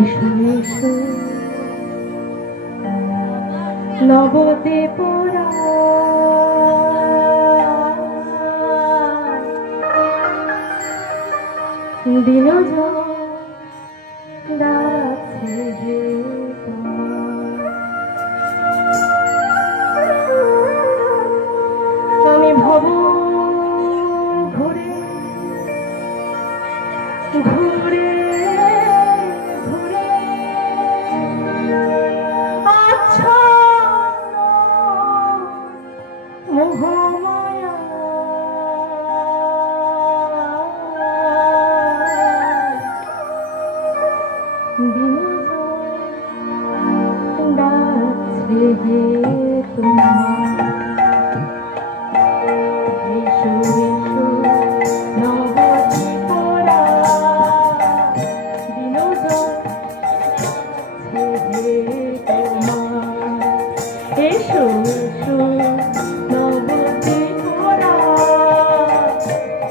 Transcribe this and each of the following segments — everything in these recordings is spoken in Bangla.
এসো এসো নবদ্বীপরা দিনজন ডাকছে যে আমি ভব ঘুরে ঘুরে ঘুরে আচ্ছা মোহমায়া দিনজন ডাকছে যে তোমার এসো এসো নবদ্বীপরা দিনজন ডাকছে যে তোমার এসো এসো নবদ্বীপরা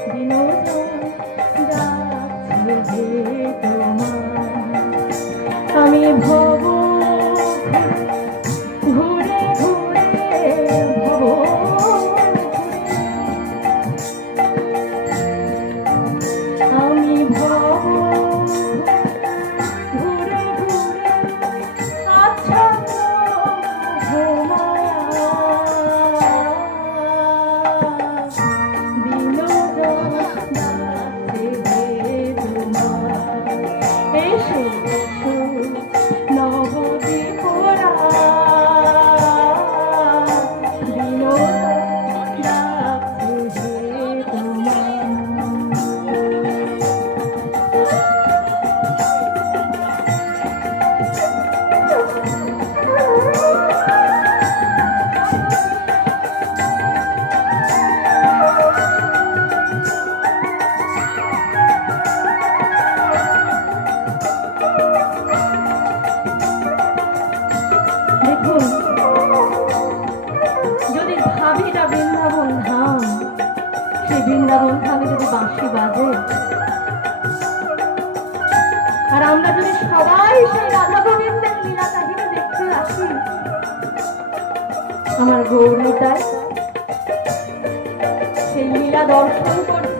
দিনজন ডাকছে যে তোমার আমি ভব ঘুরে ঘুরে ভব আমি ভব ঘুরে ঘুরে আচ্ছা দেখুন, যদি ভাবিটা বৃন্দাবন ধাম, সেই বৃন্দাবন ধামে যদি বাঁশি বাজে আর আমরা যদি সবাই সেই রাধা গোবিন্দের লীলা কাহিনী দেখতে আসি, আমার গৌরীটায় সেই লীলা দর্শন করতে